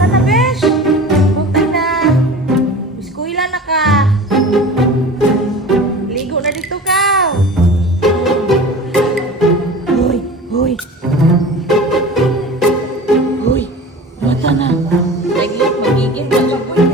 Tana, besh! Huwag na. Biskuila na ka. Ligo na dito ka. Hoy, hoy. Hoy, mata na. Lagi, magiging.